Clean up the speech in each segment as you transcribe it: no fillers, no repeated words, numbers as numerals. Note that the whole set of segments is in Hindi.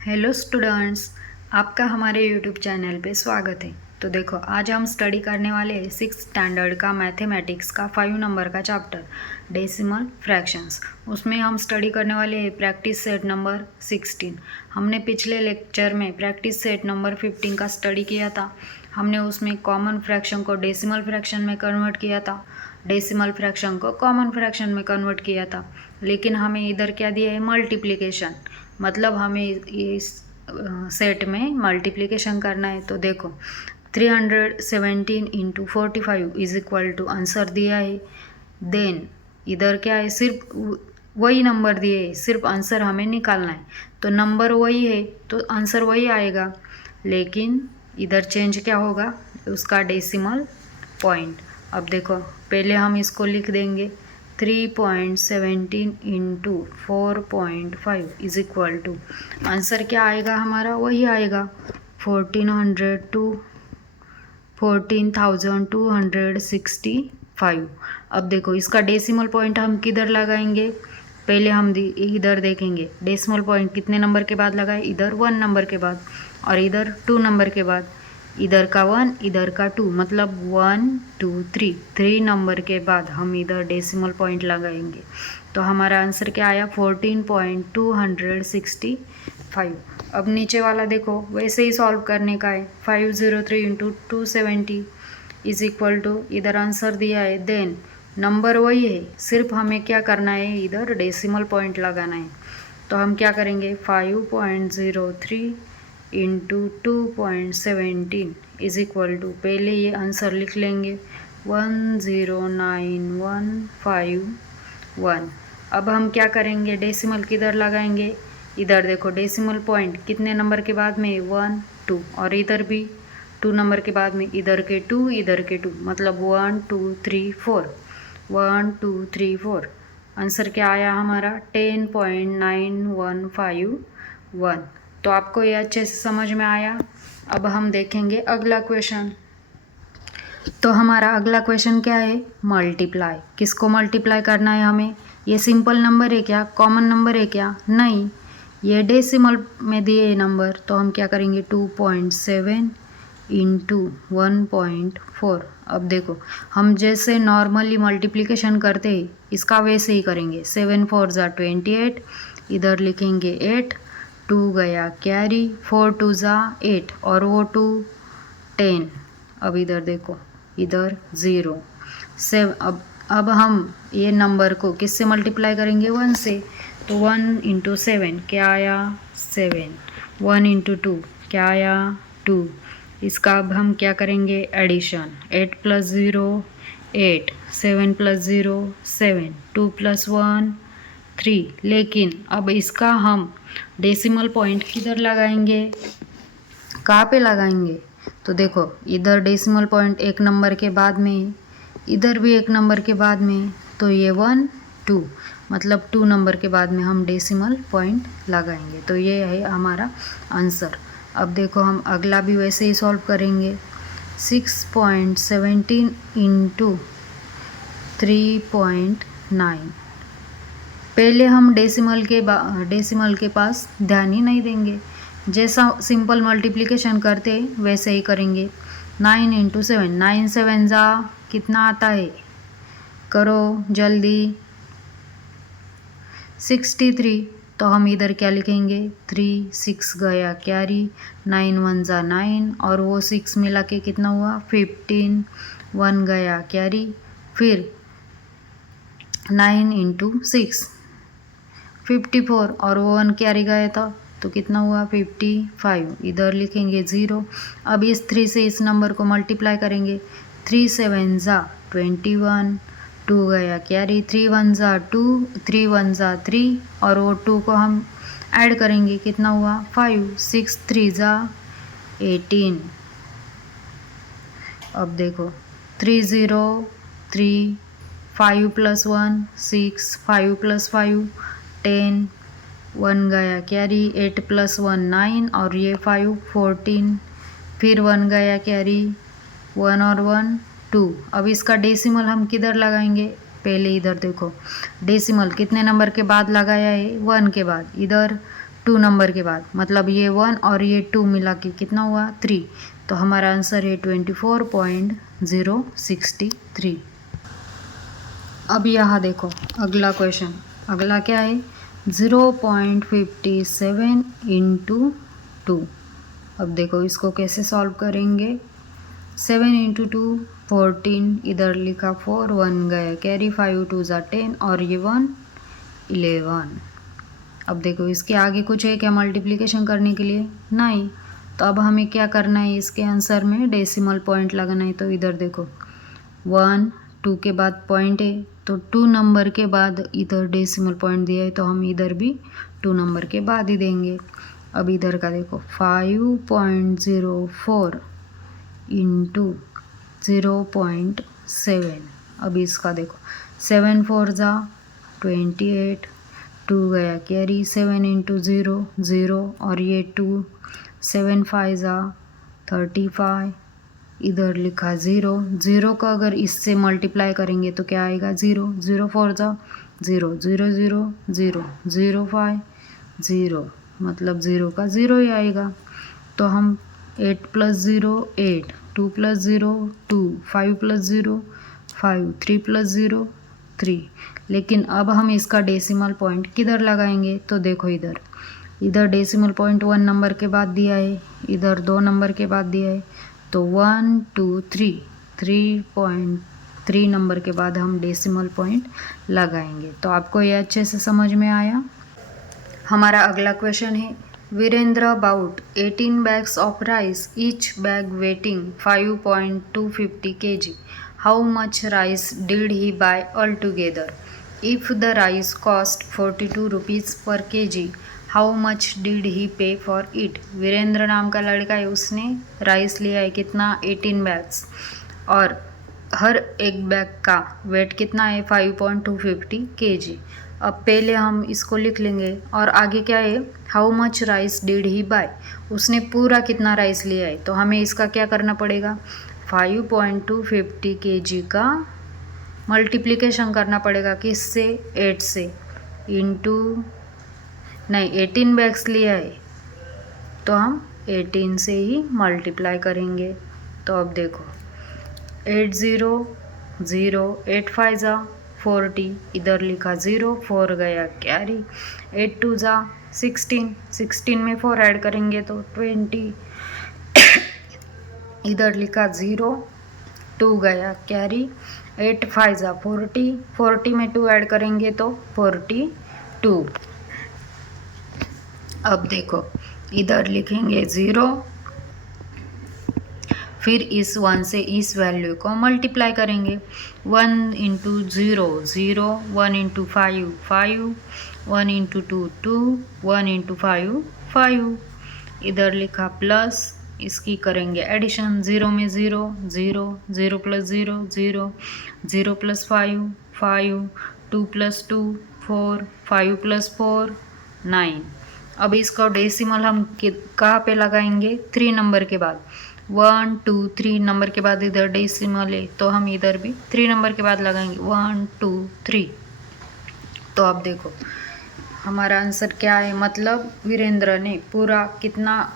हेलो स्टूडेंट्स, आपका हमारे यूट्यूब चैनल पे स्वागत है। तो देखो, आज हम स्टडी करने वाले हैं 6th स्टैंडर्ड का मैथमेटिक्स का 5 नंबर का चैप्टर डेसिमल फ्रैक्शंस। उसमें हम स्टडी करने वाले हैं प्रैक्टिस सेट नंबर 16। हमने पिछले लेक्चर में प्रैक्टिस सेट नंबर 15 का स्टडी किया था। हमने उसमें कॉमन फ्रैक्शन को डेसिमल फ्रैक्शन में कन्वर्ट किया था, डेसिमल फ्रैक्शन को कॉमन फ्रैक्शन में कन्वर्ट किया था। लेकिन हमें इधर क्या दिया है, मल्टीप्लिकेशन, मतलब हमें इस सेट में मल्टीप्लिकेशन करना है। तो देखो 317 into 45 is equal to answer दिया है। देन इधर क्या है, सिर्फ वही नंबर दिए है, सिर्फ आंसर हमें निकालना है। तो नंबर वही है तो आंसर वही आएगा, लेकिन इधर चेंज क्या होगा, उसका डेसिमल पॉइंट। अब देखो, पहले हम इसको लिख देंगे 3.17 into 4.5 is equal to, answer क्या आएगा हमारा, वही आएगा 14,265। अब देखो, इसका डेसिमल पॉइंट हम किधर लगाएंगे, पहले हम इधर देखेंगे डेसिमल पॉइंट कितने नंबर के बाद लगाए, इधर 1 नंबर के बाद और इधर 2 नंबर के बाद। इधर का 1 इधर का 2, मतलब 1 2 3 नंबर के बाद हम इधर डेसिमल पॉइंट लगाएंगे। तो हमारा आंसर क्या आया, 14.265। अब नीचे वाला देखो, वैसे ही सॉल्व करने का है। 503 इंटू 270 इज इक्वल टू, इधर आंसर दिया है, देन नंबर वही है, सिर्फ हमें क्या करना है, इधर डेसिमल पॉइंट लगाना है। तो हम क्या करेंगे, 5.03 इंटू 2.17 इज इक्वल टू, पहले ये आंसर लिख लेंगे 109,151। अब हम क्या करेंगे, डेसिमल किधर लगाएंगे, इधर देखो डेसिमल पॉइंट कितने नंबर के बाद में, 1 2, और इधर भी 2 नंबर के बाद में, इधर के 2 इधर के 2, मतलब 1 2 3 4, 1 2 3 4। आंसर क्या आया हमारा, 10.9151। तो आपको ये अच्छे से समझ में आया। अब हम देखेंगे अगला क्वेश्चन। तो हमारा अगला क्वेश्चन क्या है, मल्टीप्लाई। किसको मल्टीप्लाई करना है हमें, ये सिंपल नंबर है क्या, कॉमन नंबर है क्या, नहीं, ये डेसिमल में दिए है नंबर। तो हम क्या करेंगे, 2.7 इंटू 1.4। अब देखो, हम जैसे नॉर्मली मल्टीप्लिकेशन करते हैं इसका वैसे ही करेंगे। 7 4 ज़ा 28, इधर लिखेंगे 8, 2 गया कैरी, 4 2 ज़ा 8 और वो 2 10। अब इधर देखो, इधर 0 7। अब हम ये नंबर को किससे मल्टीप्लाई करेंगे, 1 से। तो 1 इंटू 7 क्या आया, 7। 1 इंटू 2 क्या आया, 2। इसका अब हम क्या करेंगे, एडिशन। 8 plus 0 8, 7 plus 0 7, 2 plus 1 3। लेकिन अब इसका हम डेसिमल पॉइंट किधर लगाएंगे, कहाँ पे लगाएंगे, तो देखो इधर डेसिमल पॉइंट एक नंबर के बाद में, इधर भी एक नंबर के बाद में, तो ये 1 2, मतलब 2 नंबर के बाद में हम डेसिमल पॉइंट लगाएंगे। तो ये है हमारा आंसर। अब देखो, हम अगला भी वैसे ही सॉल्व करेंगे। 6.17 इंटू 3.9। पहले हम डेसिमल के पास ध्यान ही नहीं देंगे, जैसा सिंपल मल्टीप्लिकेशन करते वैसे ही करेंगे। 9 इंटू 7, 9 7 ज़ा कितना आता है, करो जल्दी, 63। तो हम इधर क्या लिखेंगे, 3 6 गया कैरी, 9 1 ज़ा 9 और वो 6 मिला के कितना हुआ, 15, 1 गया कैरी, फिर 9 इंटू 6 54 और वो 1 कैरी गया था, तो कितना हुआ, 55। इधर लिखेंगे 0। अब इस 3 से इस नंबर को मल्टीप्लाई करेंगे। 3 7 ज़ा 21, 2 गया कैरी, 3 1 ज़ा 2, 3 1 ज़ा 3 और वो 2 को हम ऐड करेंगे, कितना हुआ, 5, 6 3 ज़ा 18। अब देखो 3 0 3, 5 प्लस 1 6, 5 प्लस 5 10, 1 गया कैरी, 8 प्लस 1 9 और ये 5 14, फिर 1 गया कैरी, 1 और 1 2। अब इसका डेसिमल हम किधर लगाएंगे, पहले इधर देखो डेसिमल कितने नंबर के बाद लगाया है, 1 के बाद, इधर 2 नंबर के बाद, मतलब ये 1 और ये 2 मिला के कितना हुआ 3। तो हमारा आंसर है 24.063। अब यहाँ देखो अगला क्वेश्चन, अगला क्या है 0.57 इंटू 2। अब देखो इसको कैसे सॉल्व करेंगे। 7 इंटू 2 14, इधर लिखा 4, 1 गया कैरी, 5 2 ज़ा 10 और ये 1 11। अब देखो इसके आगे कुछ है क्या मल्टीप्लिकेशन करने के लिए? नहीं। तो अब हमें क्या करना है, इसके आंसर में डेसिमल पॉइंट लगाना है। तो इधर देखो 1 2 के बाद पॉइंट है, तो 2 नंबर के बाद इधर डेसिमल पॉइंट दिया है, तो हम इधर भी 2 नंबर के बाद ही देंगे। अब इधर का देखो 5.04 इंटू 0.7। अब इसका देखो 7 4 ज़ा 28, 2 गया कैरी, 7 इंटू 0 0 और ये 2, 7 5 ज़ा 35, इधर लिखा 0 0 का अगर इससे मल्टीप्लाई करेंगे तो क्या आएगा 0 0 4 ज़ा 0 0 0 0 0 5 0, मतलब 0 का 0 ही आएगा। तो हम 8 + 0 8, 2 + 0 2, 5 + 0 5, 3 + 0 3। लेकिन अब हम इसका डेसिमल पॉइंट किधर लगाएंगे? तो देखो इधर डेसिमल पॉइंट 1 नंबर के बाद दिया है, इधर 2 नंबर के बाद दिया है, तो 1 2 3 3.3 नंबर के बाद हम डेसिमल पॉइंट लगाएंगे। तो आपको ये अच्छे से समझ में आया। हमारा अगला क्वेश्चन है Virendra bought 18 bags of rice, each bag weighing 5.250 kg. How much rice did he buy altogether? If the rice cost 42 rupees per kg, how much did he pay for it? Virendra नाम का लड़का है, उसने राइस लिया है कितना 18 बैग्स, और हर एक बैग का वेट कितना है 5.250 kg। अब पहले हम इसको लिख लेंगे और आगे क्या है how much rice did he buy, उसने पूरा कितना राइस लिया है। तो हमें इसका क्या करना पड़ेगा 5.250 kg का मल्टीप्लिकेशन करना पड़ेगा किससे 8 से, इंटू नहीं 18 बैग्स लिया है तो हम 18 से ही मल्टीप्लाई करेंगे। तो अब देखो 8 0 0 8 5 ज़ा 40, इधर लिखा 0 4 गया कैरी, 8 2 ज़ा 16 16 में 4 ऐड करेंगे तो 20, इधर लिखा 0 2 गया कैरी, 8 5 ज़ा 40 40 में 2 ऐड करेंगे तो 42। अब देखो इधर लिखेंगे 0, फिर इस 1 से इस वैल्यू को मल्टीप्लाई करेंगे। 1 इंटू 0 0, 1 इंटू 5 5, 1 इंटू 2 2, 1 इंटू 5 5, इधर लिखा प्लस, इसकी करेंगे एडिशन 0 में 0 0 0 + 0 0 0 + 5 5, 2 + 2 4, 5 + 4 9। अब इसका डेसिमल हम कहाँ पे लगाएंगे 3 नंबर के बाद, 1 2 3 नंबर के बाद इधर डेसिमल है तो हम इधर भी 3 नंबर के बाद लगाएंगे 1 2 3। तो अब देखो हमारा आंसर क्या है, मतलब वीरेंद्र ने पूरा कितना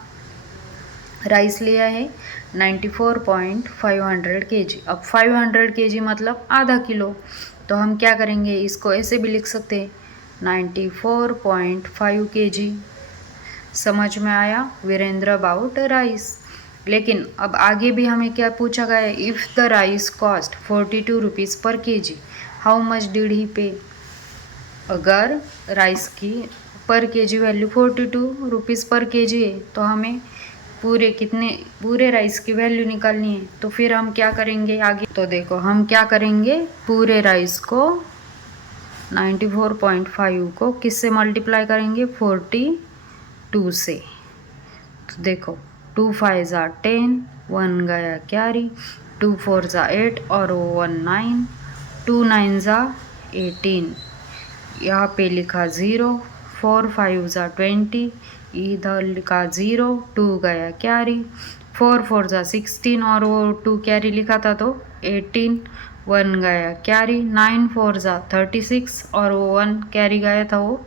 राइस लिया है 94.500 kg। अब 500 kg मतलब आधा किलो, तो हम क्या करेंगे इसको ऐसे भी लिख सकते हैं 94.5 kg। समझ में आया वीरेंद्र अबाउट राइस। लेकिन अब आगे भी हमें क्या पूछा गया है, if the rice cost 42 rupees per KG how much did he pay. अगर राइस की per KG value 42 rupees per KG है तो हमें पूरे राइस की वैल्यू निकालनी है। तो फिर हम क्या करेंगे आगे, तो देखो हम क्या करेंगे पूरे राइस को 94.5 को किससे मल्टीप्लाई करेंगे 42 से। तो देखो 2 5 ज़ा 10, 1 गया कैरी, 2 4 ज़ा 8 और 1 9, 2 9 ज़ा 18, यहाँ पे लिखा 0, 4 5 ज़ा 20, इधर लिखा 0, 2 गया कैरी, 4 4 ज़ा 16 और वो 2 कैरी लिखा था तो 18, 1 गया कैरी, 9 4 ज़ा 36 और वो 1 कैरी गया था वो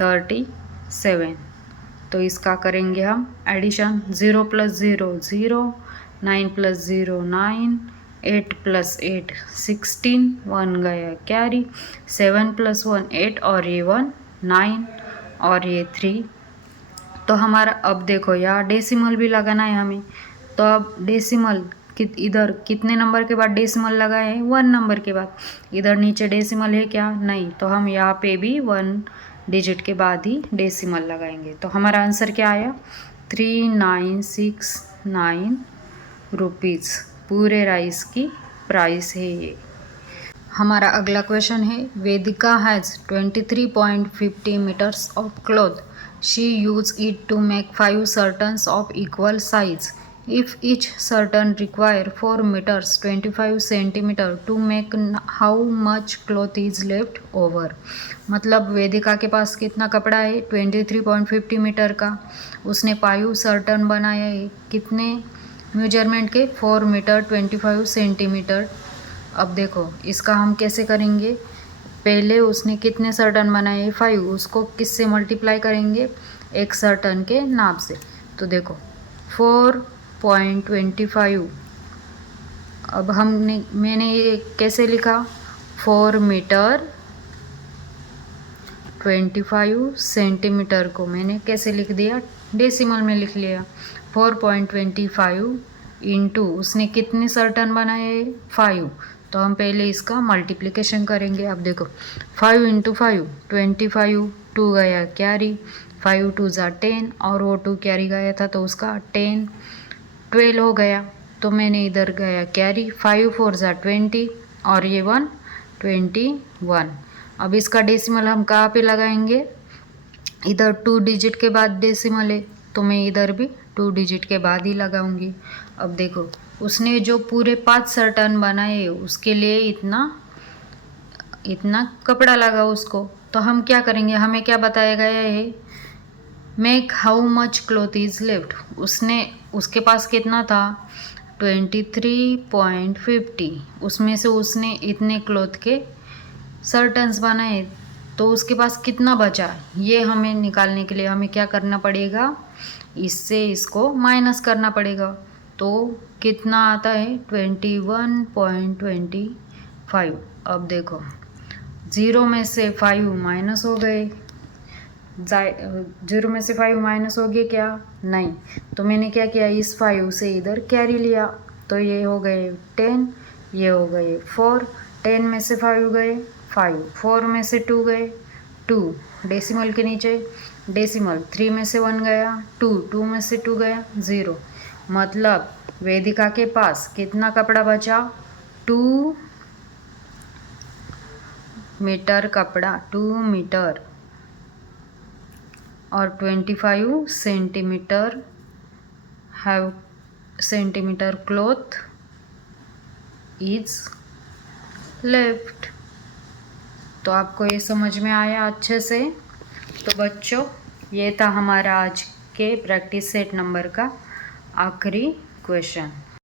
37। तो इसका करेंगे हम एडिशन। 0 + 0 0, 9 + 0 9, 8 + 8 16, 1 गया कैरी, 7 + 1 8 और ये 1 9 और ये 3। तो हमारा अब देखो यहाँ डेसिमल भी लगाना है हमें। तो अब डेसिमल इधर कितने नंबर के बाद डेसिमल लगाए हैं? 1 नंबर के बाद। इधर नीचे डेसिमल है क्या? नहीं। तो हम यहाँ पे भी 1 डिजिट के बाद ही डेसिमल लगाएंगे। तो हमारा आंसर क्या आया? 3969 रुपीज़ पूरे राइस की प्राइस है ये। हमारा अगला क्वेश्चन है, Vedika has 23.50 metres of cloth. She use it to make 5 curtains of equal size. If each certain require 4 meters 25 centimeter to make, how much cloth is left over? मतलब वेदिका के पास कितना कपड़ा है? 23.50 मीटर का। उसने 5 सर्टन बनाया है कितने मेजरमेंट के? 4 मीटर 25 सेंटीमीटर। अब देखो इसका हम कैसे करेंगे? पहले उसने कितने सर्टन बनाए? 5। उसको किससे मल्टीप्लाई करेंगे? एक सर्टन के नाप से। तो देखो 4.25। अब मैंने ये कैसे लिखा? 4 मीटर 25 सेंटीमीटर को मैंने कैसे लिख दिया? डेसिमल में लिख लिया। 4.25 इंटू उसने कितने सर्टन बनाए? 5। तो हम पहले इसका मल्टीप्लिकेशन करेंगे। अब देखो 5 इंटू 5 25, 2 गया कैरी, 5 2 ज़ा 10 और वो 2 कैरी गया था तो उसका 10 12 हो गया। तो मैंने इधर गया कैरी, 5 4 ज़ा 20 और ये 1 21। अब इसका डेसिमल हम कहाँ पे लगाएंगे? इधर 2 डिजिट के बाद डेसिमल है तो मैं इधर भी 2 डिजिट के बाद ही लगाऊंगी। अब देखो उसने जो पूरे 5 सर्टन बनाए उसके लिए इतना कपड़ा लगा उसको। तो हम क्या करेंगे? हमें क्या बताया गया है? Make how much cloth is left. उसके पास कितना था? 23.50। उसमें से उसने इतने क्लॉथ के सर्टन्स बनाए तो उसके पास कितना बचा? ये हमें निकालने के लिए हमें क्या करना पड़ेगा? इससे इसको माइनस करना पड़ेगा। तो कितना आता है? 21.25। अब देखो 0 में से 5 माइनस हो गए। 0 में से 5 माइनस हो गए क्या? नहीं। तो मैंने क्या किया? इस 5 से इधर कैरी लिया तो ये हो गए 10, ये हो गए 4। 10 में से 5 गए 5, 4 में से 2 गए 2, डेसिमल के नीचे डेसिमल, 3 में से 1 गया 2, 2 में से 2 गया 0। मतलब वेदिका के पास कितना कपड़ा बचा? 2 मीटर कपड़ा, 2 मीटर और 25 सेंटीमीटर क्लॉथ इज लेफ्ट। तो आपको ये समझ में आया अच्छे से? तो बच्चों ये था हमारा आज के प्रैक्टिस सेट नंबर का आखिरी क्वेश्चन।